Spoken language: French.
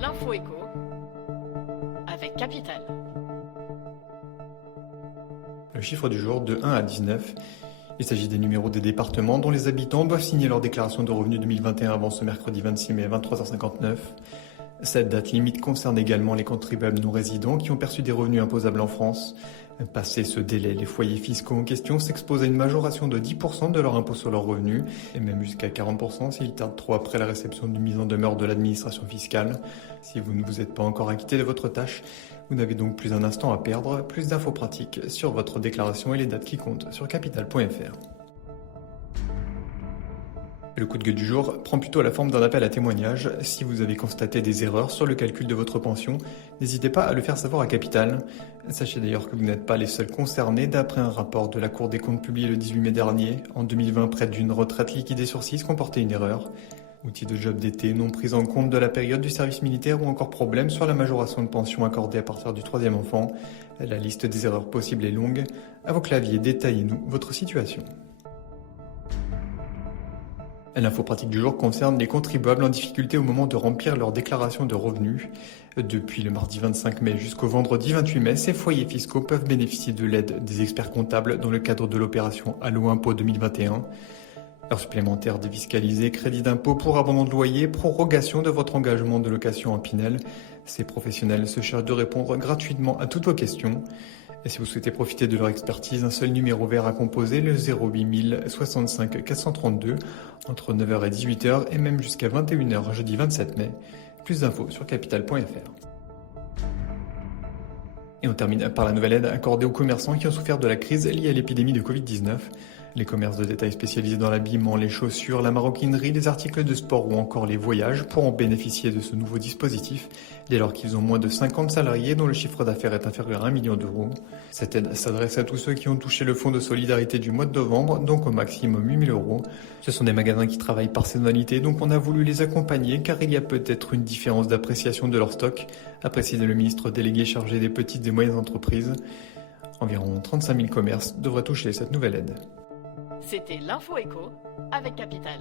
L'info éco avec Capital. Le chiffre du jour de 1 à 19. Il s'agit des numéros des départements dont les habitants doivent signer leur déclaration de revenus 2021 avant ce mercredi 26 mai à 23h59. Cette date limite concerne également les contribuables non résidents qui ont perçu des revenus imposables en France. Passé ce délai, les foyers fiscaux en question s'exposent à une majoration de 10% de leur impôt sur leurs revenus, et même jusqu'à 40% s'ils tardent trop après la réception d'une mise en demeure de l'administration fiscale. Si vous ne vous êtes pas encore acquitté de votre tâche, vous n'avez donc plus un instant à perdre. Plus d'infos pratiques sur votre déclaration et les dates qui comptent sur capital.fr. Le coup de gueule du jour prend plutôt la forme d'un appel à témoignage. Si vous avez constaté des erreurs sur le calcul de votre pension, n'hésitez pas à le faire savoir à Capital. Sachez d'ailleurs que vous n'êtes pas les seuls concernés. D'après un rapport de la Cour des comptes publié le 18 mai dernier, en 2020, près d'une retraite liquidée sur 6 comportait une erreur. Outils de job d'été, non prise en compte de la période du service militaire ou encore problème sur la majoration de pension accordée à partir du 3e enfant. La liste des erreurs possibles est longue. À vos claviers, détaillez-nous votre situation. L'info pratique du jour concerne les contribuables en difficulté au moment de remplir leur déclaration de revenus. Depuis le mardi 25 mai jusqu'au vendredi 28 mai, ces foyers fiscaux peuvent bénéficier de l'aide des experts comptables dans le cadre de l'opération Allo Impôt 2021. Heures supplémentaires défiscalisées, crédit d'impôt pour abandon de loyer, prorogation de votre engagement de location en Pinel. Ces professionnels se chargent de répondre gratuitement à toutes vos questions. Et si vous souhaitez profiter de leur expertise, un seul numéro vert à composer, le 08 065 432, entre 9h et 18h et même jusqu'à 21h jeudi 27 mai. Plus d'infos sur capital.fr. Et on termine par la nouvelle aide accordée aux commerçants qui ont souffert de la crise liée à l'épidémie de Covid-19. Les commerces de détail spécialisés dans l'habillement, les chaussures, la maroquinerie, les articles de sport ou encore les voyages pourront bénéficier de ce nouveau dispositif dès lors qu'ils ont moins de 50 salariés dont le chiffre d'affaires est inférieur à 1 million d'euros. Cette aide s'adresse à tous ceux qui ont touché le fonds de solidarité du mois de novembre, donc au maximum 8 000 euros. Ce sont des magasins qui travaillent par saisonnalité, donc on a voulu les accompagner car il y a peut-être une différence d'appréciation de leur stock, a précisé le ministre délégué chargé des petites et moyennes entreprises. Environ 35 000 commerces devraient toucher cette nouvelle aide. C'était l'info éco avec Capital.